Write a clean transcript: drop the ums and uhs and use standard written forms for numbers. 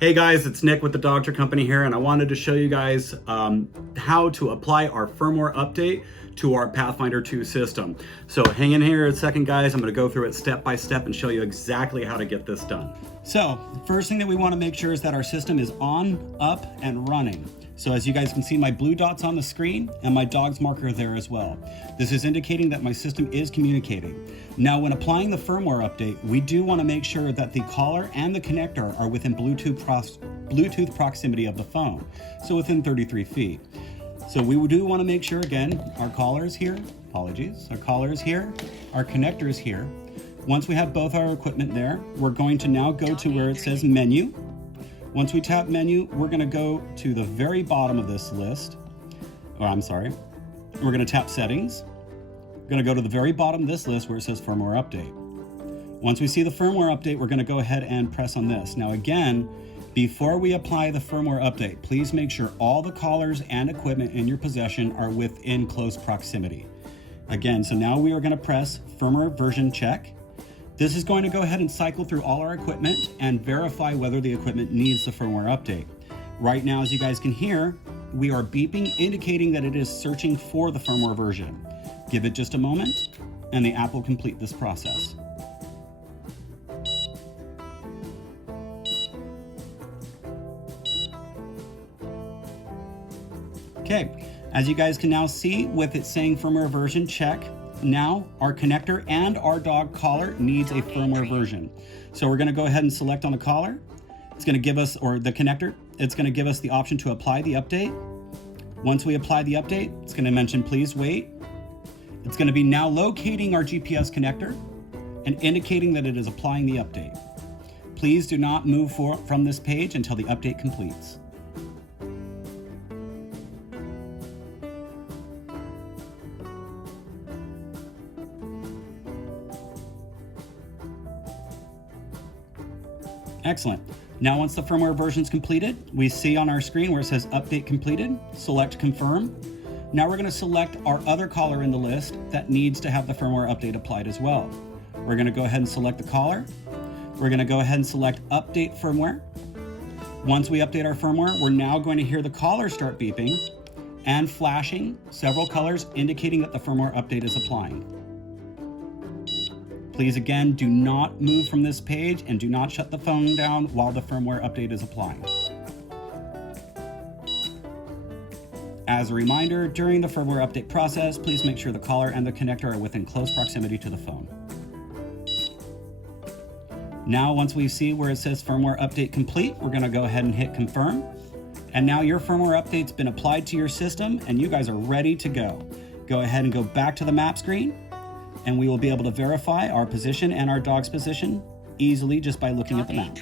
Hey guys, it's Nick with the Dogtra Company here, and I wanted to show you guys how to apply our firmware update to our Pathfinder 2 system. So hang in here a second guys, I'm going to go through it step by step and show you exactly how to get this done. So first thing that we want to make sure is that our system is on, up, and running. So as you guys can see, my blue dot's on the screen and my dog's marker there as well. This is indicating that my system is communicating. Now, when applying the firmware update, we do want to make sure that the collar and the connector are within Bluetooth proximity of the phone, so within 33 feet. So we do want to make sure, again, our collar is here, our collar is here, our connector is here. Once we have both our equipment there, we're going to now go to where it says menu. Once we tap menu, we're going to go to the very bottom of this list. We're going to tap settings. We're going to go to the very bottom of this list where it says firmware update. Once we see the firmware update, we're going to go ahead and press on this. Now again, before we apply the firmware update, please make sure all the collars and equipment in your possession are within close proximity. Again, so now we are going to press firmware version check. This is going to go ahead and cycle through all our equipment and verify whether the equipment needs the firmware update. Right now, as you guys can hear, we are beeping, indicating that it is searching for the firmware version. Give it just a moment, and the app will complete this process. Okay, as you guys can now see, with it saying firmware version check, now our connector and our dog collar needs a firmware version. So we're going to go ahead and select on the collar. It's going to give us, or the connector, it's going to give us the option to apply the update. Once we apply the update, it's going to mention please wait. It's going to be now locating our GPS connector and indicating that it is applying the update. Please do not move from this page until the update completes. Excellent. Now once the firmware version is completed, we see on our screen where it says update completed, select confirm. Now we're going to select our other collar in the list that needs to have the firmware update applied as well. We're going to go ahead and select the collar. We're going to go ahead and select update firmware. Once we update our firmware, we're now going to hear the collar start beeping and flashing several colors indicating that the firmware update is applying. Please again, do not move from this page and do not shut the phone down while the firmware update is applying. As a reminder, during the firmware update process, please make sure the collar and the connector are within close proximity to the phone. Now, once we see where it says firmware update complete, we're going to go ahead and hit confirm. And now your firmware update's been applied to your system and you guys are ready to go. Go ahead and go back to the map screen, and we will be able to verify our position and our dog's position easily just by looking at the map.